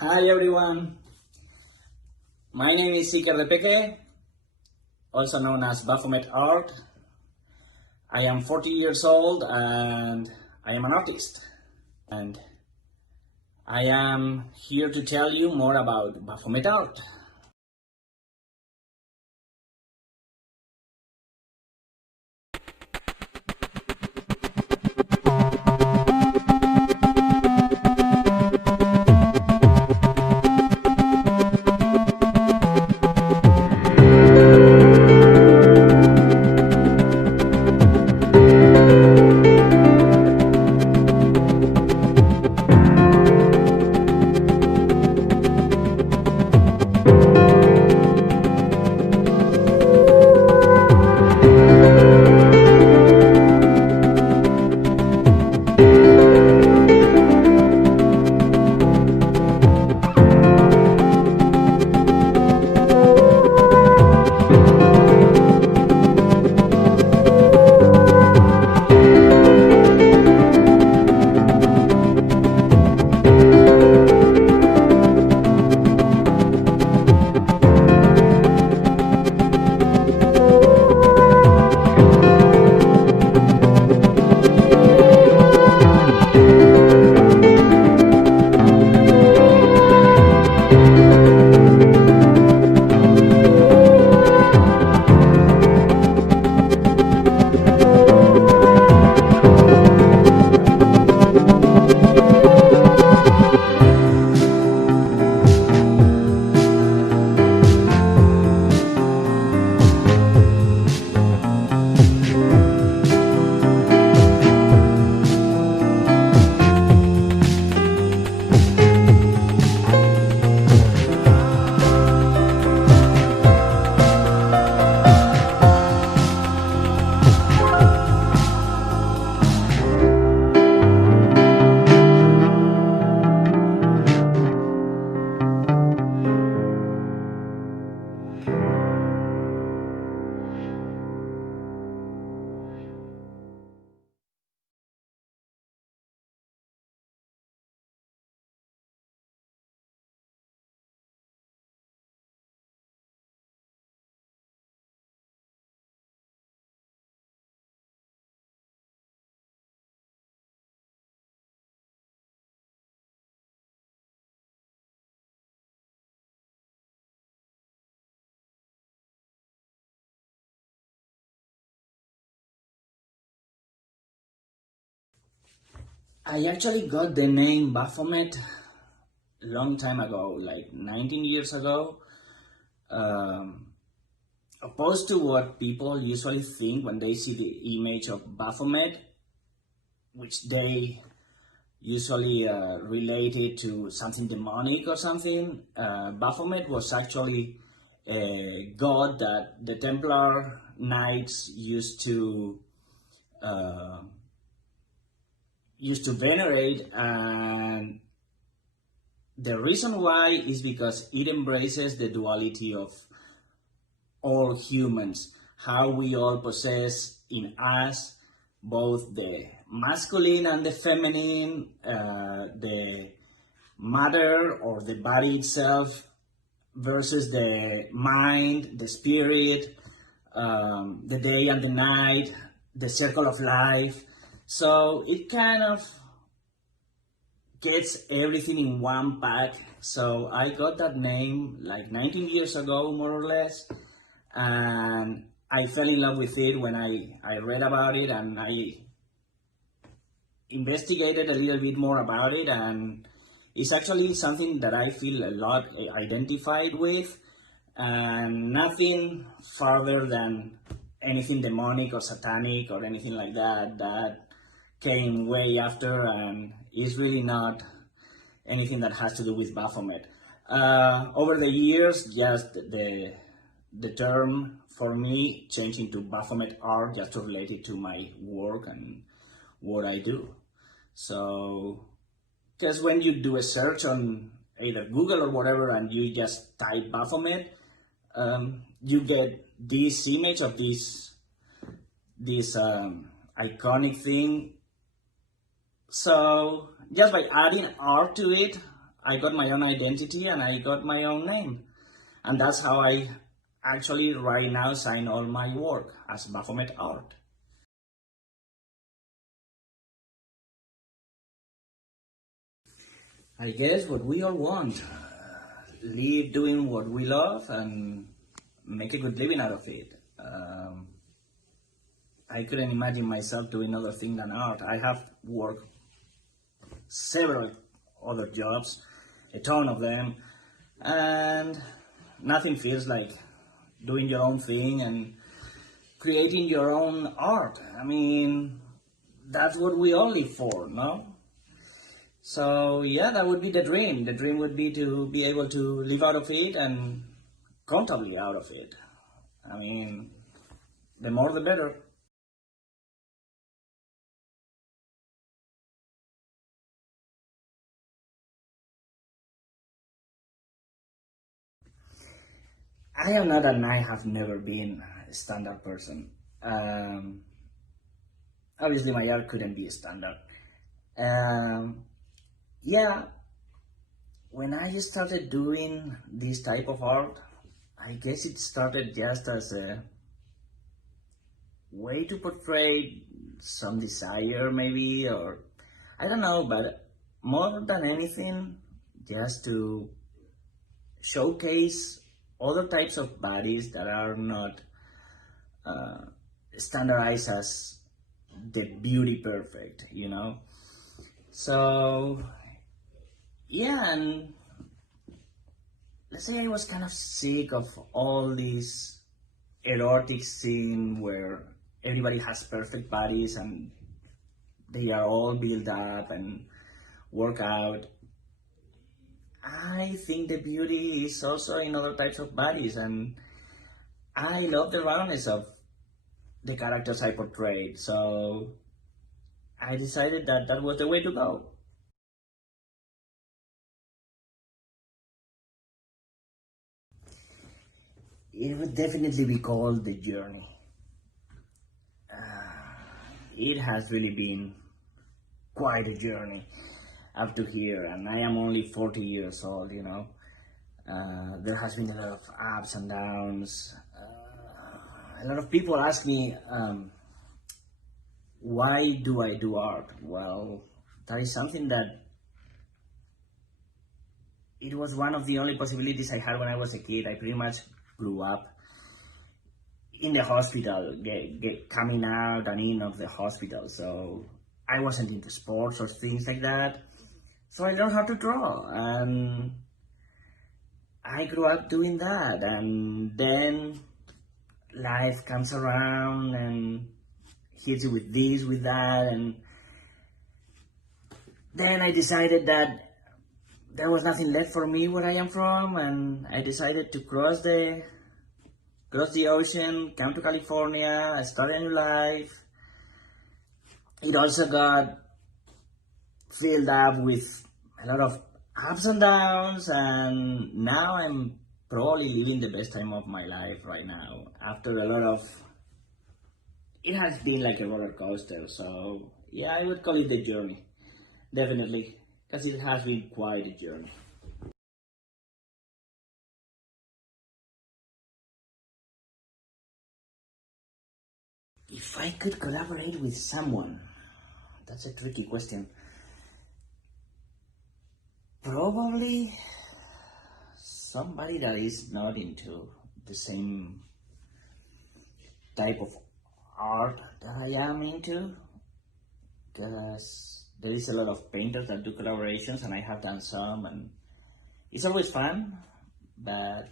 Hi everyone, my name is Ep8, also known as Bafometart. I am 40 years old and I am an artist. And I am here to tell you more about Bafometart. I actually got the name Baphomet a long time ago, like 19 years ago. Opposed to what people usually think when they see the image of Baphomet, which they usually relate it to something demonic or something. Baphomet was actually a god that the Templar Knights uh, used to venerate, and the reason why is because it embraces the duality of all humans, how we all possess in us both the masculine and the feminine, the matter or the body itself versus the mind, the spirit, the day and the night, the circle of life. So it kind of gets everything in one pack. So I got that name like 19 years ago, more or less. And I fell in love with it when I read about it, and I investigated a little bit more about it, and it's actually something that I feel a lot identified with, and nothing further than anything demonic or satanic or anything like that came way after, and is really not anything that has to do with Baphomet. Over the years, just the term for me changed into Bafometart just to relate it to my work and what I do. So, because when you do a search on either Google or whatever and you just type Baphomet, you get this image of this iconic thing. So just by adding art to it, I got my own identity and I got my own name. And that's how I actually right now sign all my work as Bafometart. I guess what we all want, live doing what we love and make a good living out of it. I couldn't imagine myself doing other thing than art. I have worked several other jobs, a ton of them, and nothing feels like doing your own thing and creating your own art. I mean, that's what we all live for, no? So yeah, that would be the dream. The dream would be to be able to live out of it and comfortably out of it. I mean, the more the better. I am not and I have never been a standard person. Um, Obviously, my art couldn't be a standard. Um, yeah, when I started doing this type of art, I guess it started just as a way to portray some desire, maybe, or I don't know, but more than anything, just to showcase other types of bodies that are not uh, standardized as the beauty perfect, you know? So, yeah, and let's say I was kind of sick of all this erotic scene where everybody has perfect bodies and they are all built up and work out. I think the beauty is also in other types of bodies, and I love the rawness of the characters I portrayed, so I decided that that was the way to go. It would definitely be called The Journey. It has really been quite a journey up to here, and I am only 40 years old, you know. There has been a lot of ups and downs. A lot of people ask me, why do I do art? Well, that is something that it was one of the only possibilities I had when I was a kid. I pretty much grew up in the hospital, coming out and in of the hospital. So I wasn't into sports or things like that. So I learned how to draw, and I grew up doing that. And then life comes around and hits you with this, with that, and then I decided that there was nothing left for me where I am from, and I decided to cross the ocean, come to California, start a new life. It also got filled up with a lot of ups and downs, and now I'm probably living the best time of my life right now. After a lot of, it has been like a roller coaster, so yeah, I would call it the journey, definitely, because it has been quite a journey. If I could collaborate with someone, that's a tricky question. Probably somebody that is not into the same type of art that I am into, because there is a lot of painters that do collaborations, and I have done some, and it's always fun, but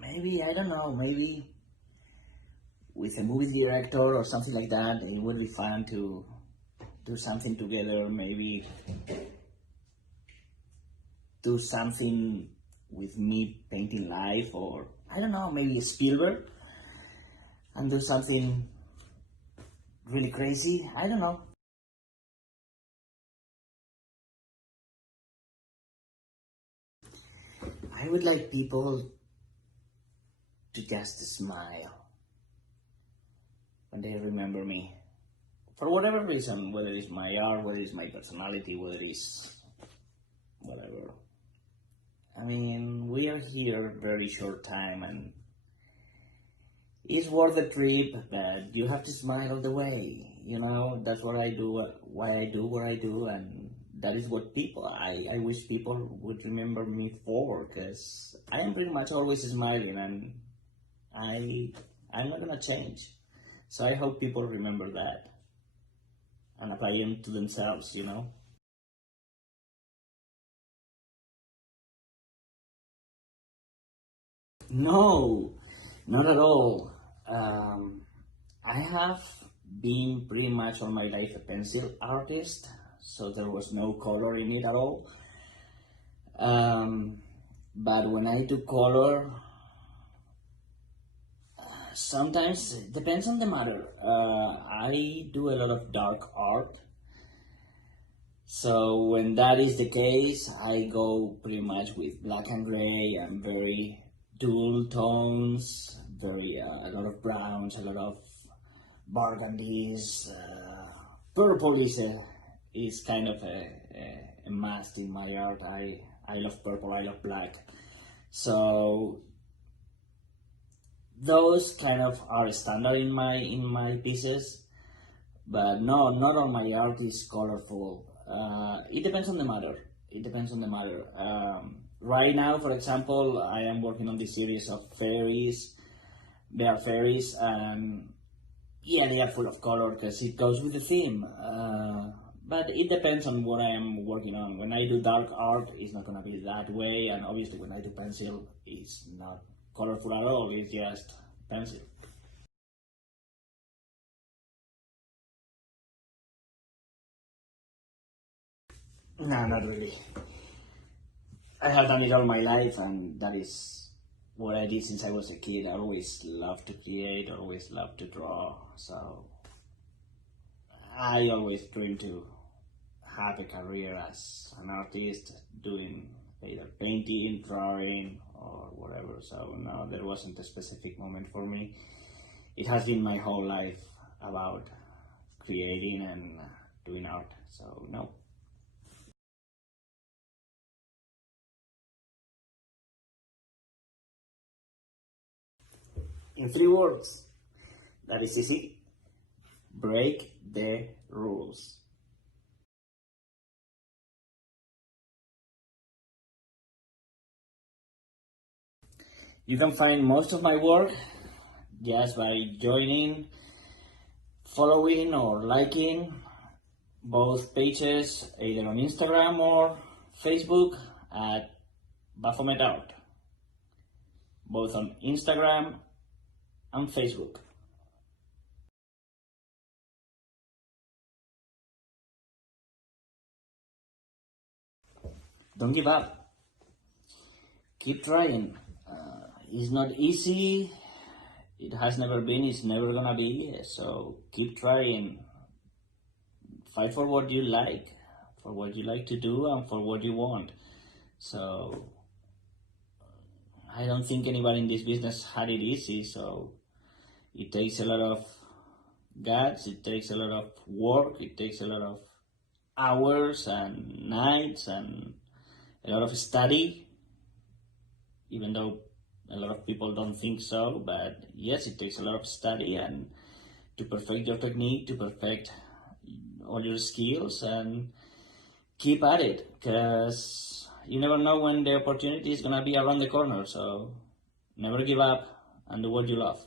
maybe, I don't know, maybe with a movie director or something like that, it would be fun to do something together, maybe do something with me painting live, or I don't know, maybe Spielberg, and do something really crazy. I don't know. I would like people to just smile when they remember me. For whatever reason, whether it's my art, whether it's my personality, whether it's are here very short time, and it's worth the trip, but you have to smile all the way. That's what I do, why I do what I do, and that is what I wish people would remember me for, because I am pretty much always smiling, and I'm not gonna change. So I hope people remember that and apply them to themselves. No, not at all. I have been pretty much all my life a pencil artist, so there was no color in it at all. But when I do color, sometimes it depends on the matter. I do a lot of dark art, so when that is the case, I go pretty much with black and gray and very dual tones, a lot of browns, a lot of burgundies. Purple is kind of a must in my art. I love purple, I love black. So those kind of are standard in my pieces, but no, not all my art is colorful. It depends on the matter. Right now, for example, I am working on this series of fairies. They are fairies, and yeah, they are full of color because it goes with the theme. But it depends on what I am working on. When I do dark art, it's not gonna be that way, and obviously when I do pencil, it's not colorful at all. It's just pencil. No, not really. I have done it all my life, and that is what I did since I was a kid. I always loved to create, always loved to draw, so I always dreamed to have a career as an artist, doing either painting, drawing, or whatever. So no, there wasn't a specific moment for me. It has been my whole life about creating and doing art, so no. In 3 words, that is easy. Break the rules. You can find most of my work just by joining, following, or liking both pages, either on Instagram or Facebook at Bafometart, both on Instagram and Facebook. Don't give up. Keep trying. It's not easy. It has never been. It's never gonna be. So keep trying. Fight for what you like, to do, and for what you want. So I don't think anybody in this business had it easy. So it takes a lot of guts. It takes a lot of work. It takes a lot of hours and nights and a lot of study, even though a lot of people don't think so. But yes, it takes a lot of study and to perfect your technique, to perfect all your skills, and keep at it, because you never know when the opportunity is gonna be around the corner. So never give up and do what you love.